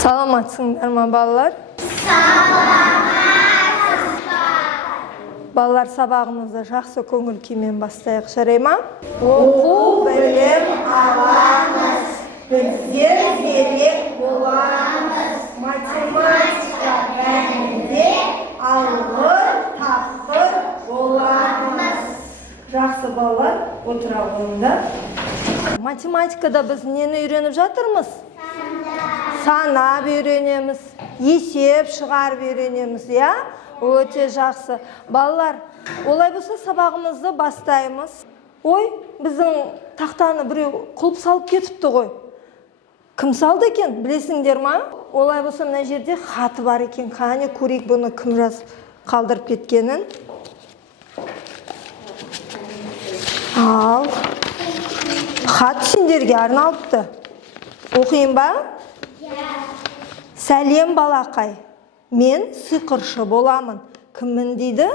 Саламатсыңдар ма, балалар? Балалар, сабағымызды жақсы көңіл күймен бастайық, жарай ма? Оқу, білім аламыз, біздер зерек боламыз, математика пәнінде алғыр, тапқыр боламыз. Жақсы балалар, отыра қойыңдар. Математикада біз нені үйреніп жатырмыз? Санап үйренеміз, есеп шығарып үйренеміз, я? Өте жақсы. Балалар, олай болса сабағымызды бастаймыз. Ой, біздің тақтаны біреу құлып салып кетіпті ғой. Кім салды екен, білесіңдер ма? Олай болса мына жерде хаты бар екен. Қане көрейік бұны кім жазып қалдырып кеткенін. Ал. Хат сендерге арналыпты. Оқиын ба? Сәлем балақай. Мен сиқыршы боламын. Кіммін дейді?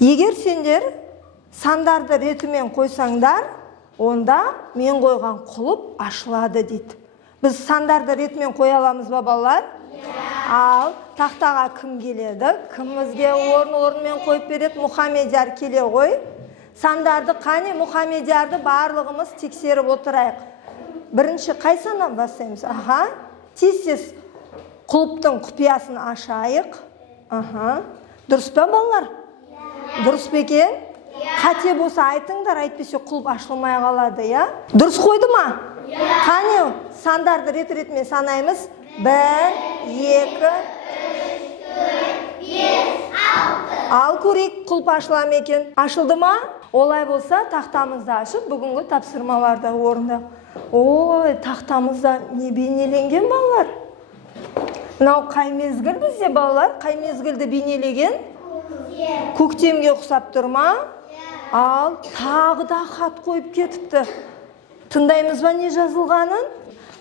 Егер сендер сандарды ретімен қойсаңдар, онда мен қойған құлып ашылады дейді. Біз сандарды ретімен қоя аламыз ба, балалар? Ал тақтаға кім келеді? Кім бізге орын-орынмен қойып береді? Мұхамедияр келе ғой. Сандарды қане Мұхамедиярды барлығымыз тексеріп отырайық. Бірінші қай саннан бастаймыз? Аха, тез құлыптың құпиясын ашайық. Аха, дұрыс па, балалар? Дұрыс па екен? Қате болса айтыңдар, айтпесе құлып ашылмай қалады, я? Дұрыс қойды ма? Қане сандарды рет-ретімен санаймыз. 1, 2, 3, 4, 5, 6. Ал көрейік, құлып ашыла ма екен? Ашылды ма? Олай болса тақтамызды ашып, бүгінгі тапсырмаларды орындайық. Ой, тақтамызда не бейнеленген, балалар? Мынау қай мезгіл бізде, балалар? Қай мезгілді бейнелеген? Көктемге ұқсап тұр ма? Ал тағы да хат қойып кетіпті. Тыңдаймыз ба не жазылғанын?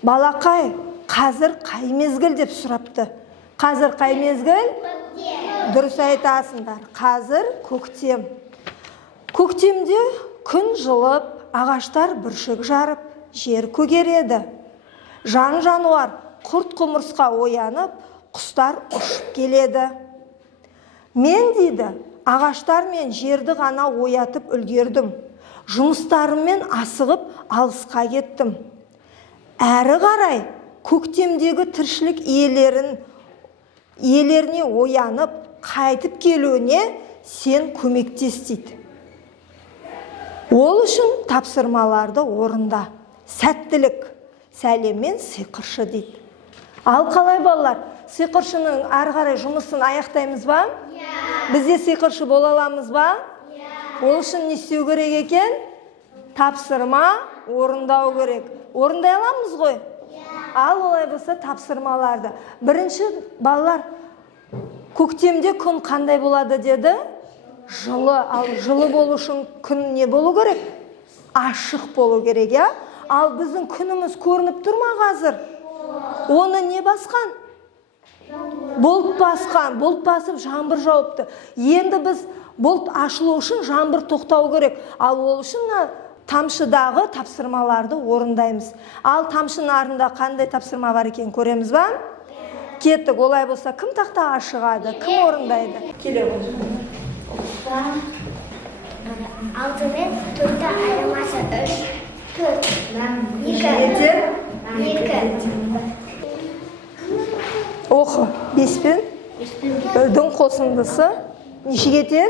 Балақай, қазір қай мезгіл деп сұрапты. Қазір қай мезгіл? Дұрыс айтасыңдар. Қазір көктем. Көктемде күн жылып, ағаштар бүршік жарып, жер көгереді. Жан жануар құрт құмырсқа оянып, құстар ұшып келеді. Мен дейді, ағаштар мен жерді ғана оятып үлгердім. Жұмыстарыммен асығып алысқа кеттім. Әрі қарай көктемдегі тіршілік иелеріне оянып, қайтып келуіне сен көмектес дейді. Ол үшін тапсырмаларды орында. Сәттілік, сәлеммен сиқыршы дейді. Ал қалай, балалар? Сиқыршының әрі қарай жұмысын аяқтаймыз ба? Бізде сиқыршы бола аламыз ба? Ол үшін не істеу керек екен? Тапсырма орындау керек. Орындай аламыз ғой? Ал олай болса тапсырмаларды. Бірінші, балалар, көктемде күн қандай болады деді? Жылы. Ал жылы болу үшін күн не болу керек? Ашық болу керек, я? Ал біздің күніміз көрініп тұр ма қазір? Оны не басқан? Бұлт басқан. Бұлт басып жаңбыр жауыпты. Енді біз бұлт ашылу үшін жаңбыр тоқтау керек. Ал ол үшін тамшыдағы тапсырмаларды орындаймыз. Ал тамшының артында қандай тапсырма бар екен көреміз ба? Кеттік. Олай болса кім тақтаға шығады? Кім орындайды? Келе ғой. 6 мен 4-ті айырмасы 3, 4, 2. Оқы, 5 пен 1-дің қосындысы нешеге тең?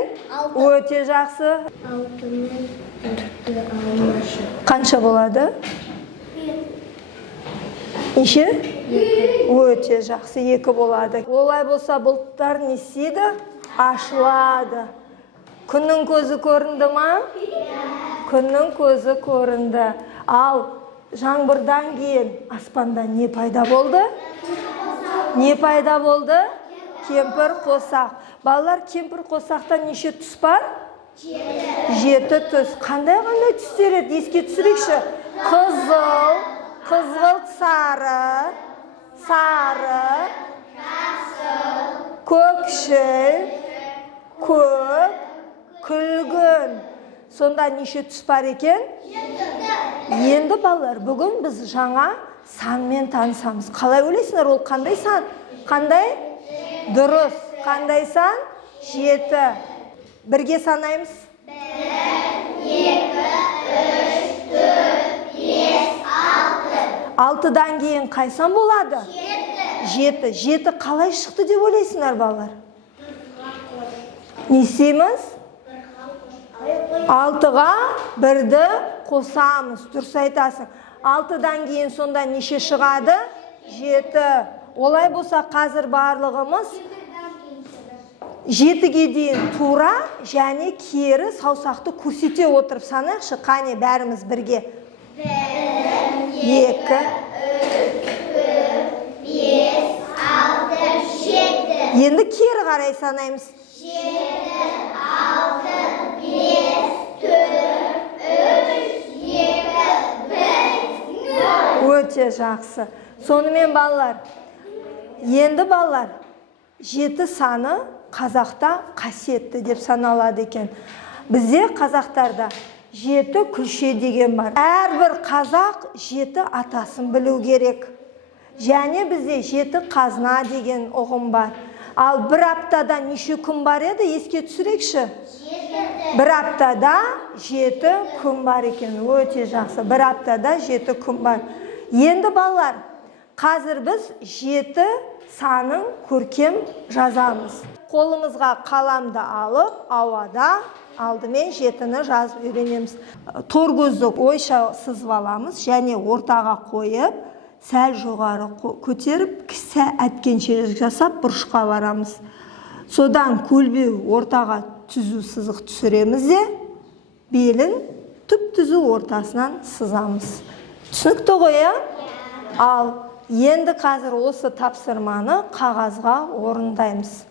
Өте жақсы. 6 мен 4-ті айырмасы Қанша болады? Неше? Өте жақсы, 2 болады. Олай болса бұлттар не істейді? Ашылады. Күннің көзі көрінді ма? Күннің көзі көрінді. Ал жаңбырдан кейін аспанда не пайда болды? Не пайда болды? Кемпір қосақ. Балалар, кемпір қосақта неше түс бар? 7 түс. Қандай түстер еді? Еске түсірейікші. Қызыл, қызғылт, сары, сары, көкшіл, көк, күлгін. Сонда неше түс бар екен? Енді балалар, бүгін біз жаңа санмен танысамыз. Қалай ойлайсыңдар, ол қандай сан? Қандай? Дұрыс. Қандай сан? 7. Бірге санаймыз. 1, 2, 3, 4, 5, 6. 6-дан кейін қай сан болады? 7. 7 қалай шықты деп ойлайсыңдар, балалар? Не істейміз? 6-ға 1-ді қосамыз. Дұрыс айтасың. 6-дан кейін сонда неше шығады? 7. Олай болса қазір барлығымыз 7-ге дейін тура және кері саусақты көрсете отырып санайықшы. Қане бәріміз бірге. 1, 2, 3, 4, 5, 6, 7. Енді кері қарай санаймыз. 7, 6, 5, 4, 3, 2, 1, 0. Өте жақсы. Сонымен балалар, енді балалар, 7 саны қазақта қасиетті деп саналады екен. Бізде қазақтарда 7 күлше деген бар. Әрбір қазақ 7 атасын білу керек. Және бізде 7 қазына деген ұғым бар. Ал бір аптада неше күн бар еді, еске түсірекші? 7. Бір аптада 7 күн бар екен. Өте жақсы. Бір аптада 7 күн бар. Енді балалар, қазір біз 7 санын көркем жазамыз. Қолымызға қаламды алып, ауада алдымен 7-ні жазып үйренеміз. Тор көзді ойша сызып аламыз және ортаға қойып, сәл жоғары көтеріп, кісі әткенше жасап бұрышқа барамыз. Содан көлбеу ортаға түзу сызық түсіреміз де, белін түп-түзу ортасынан сызамыз. Түсінікті ғой, ә? Ал енді қазір осы тапсырманы қағазға орындаймыз.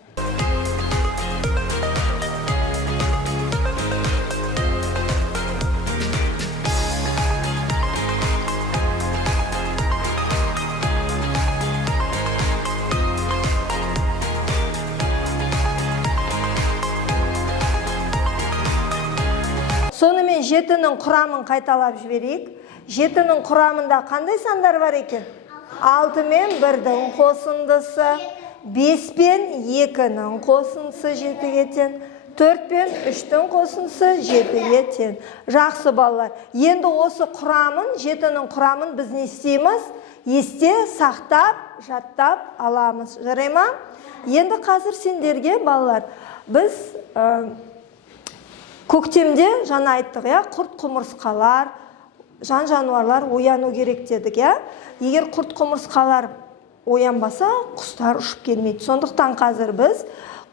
Сонымен 7-нің құрамын қайталап жіберейік. 7-нің құрамында қандай сандар бар екен? 6 мен 1-дің қосындысы, 5 пен 2-нің қосындысы 7-ге тең, 4 пен 3-дің қосындысы 7-ге тең. Жақсы балалар. Енді осы құрамын, 7-нің құрамын біз не істейміз? Есте сақтап, жаттап аламыз. Жарай ма? Енді қазір сендерге балалар, біз көктемде жаңа айттық, құрт құмырсқалар, жан жануарлар ояну керек дедік. Егер құрт құмырсқалар оянбаса, құстар ұшып келмейді. Сондықтан қазір біз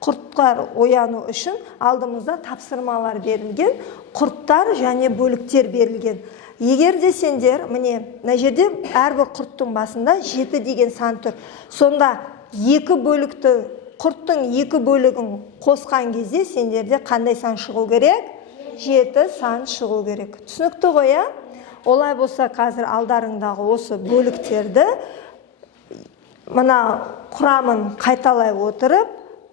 құрттар ояну үшін алдымызда тапсырмалар берілген, құрттар және бөліктер берілген. Егер де сендер, міне, мына жерде әрбір құрттың басында 7 деген сан тұр. Сонда құрттың 2 бөлігін қосқан кезде сендерде қандай сан шығу керек? 7 сан шығу керек. Түсінікті ғой, ә? Олай болса қазір алдарыңдағы осы бөліктерді мына құрамын қайталай отырып,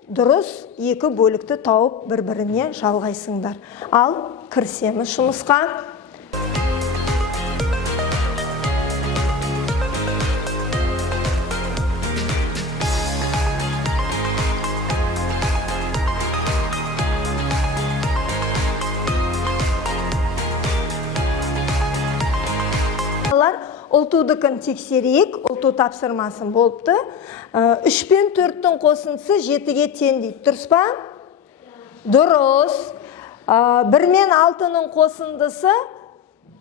дұрыс 2 бөлікті тауып бір-біріне жалғайсыңдар. Ал кірісеміз жұмысқа. Ұлтудықын тексерейік, ұлту тапсырмасын болыпты. 3 пен 4-тің қосындысы 7-ге тең дейді. Дұрыс па? Дұрыс. 1 мен 6-ның қосындысы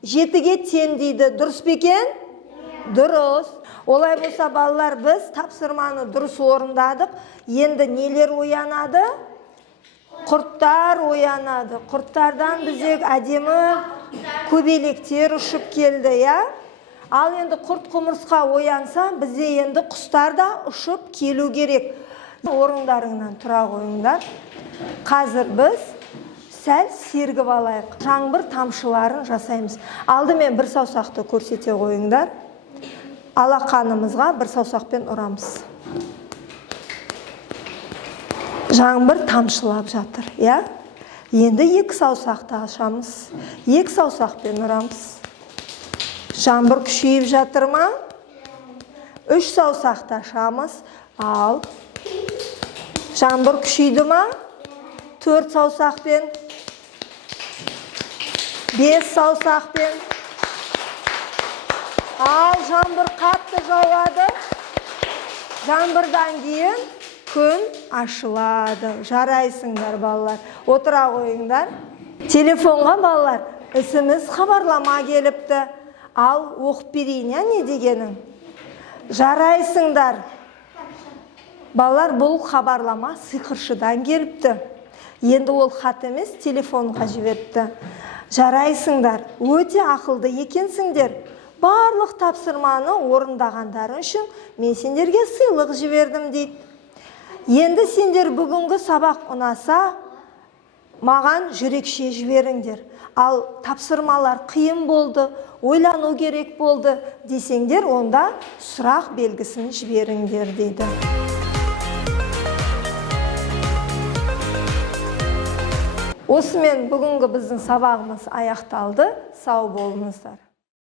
7-ге тең дейді. Дұрыс па екен? Дұрыс. Олай болса балалар, біз тапсырманы дұрыс орындадық. Енді нелер оянады? Құрттар оянады. Құрттардан бізде әдемі көбелектер ұшып келді, я? Ал енді құрт құмырсқа оянса, бізде енді құстар да ұшып келу керек. Орындарыңнан тұра қойыңдар. Қазір біз сәл сергіп алайық. Жаңбыр тамшыларын жасаймыз. Алдымен бір саусақты көрсете қойыңдар. Алақанымызға бір саусақпен ұрамыз. Жаңбыр тамшылап жатыр, я? Енді 2 саусақты ашамыз. 2 саусақпен ұрамыз. Жаңбыр күшейіп жатыр ма? 3 саусақты ашамыз. Ал. Жаңбыр күшейді ма? 4 саусақпен. 5 саусақпен. Ал жаңбыр қатты жауады. Жаңбырдан кейін күн ашылады. Жарайсыңдар балалар. Отыра қойыңдар. Телефонға балалар, ісіміз хабарлама келіпті. Ал оқып берейін, не дегенің? Жарайсыңдар. Балалар, бұл хабарлама сиқыршыдан келіпті. Енді ол хат емес, телефонға жіберіпті. Жарайсыңдар, өте ақылды екенсіңдер. Барлық тапсырманы орындағандар үшін мен сендерге сыйлық жібердім дейді. Енді сендер бүгінгі сабақ ұнаса, маған жүрекше жіберіңдер. Ал тапсырмалар қиын болды, ойлану керек болды десеңдер, онда сұрақ белгісін жіберіңдер дейді. Осымен бүгінгі біздің сабағымыз аяқталды. Сау болыңыздар.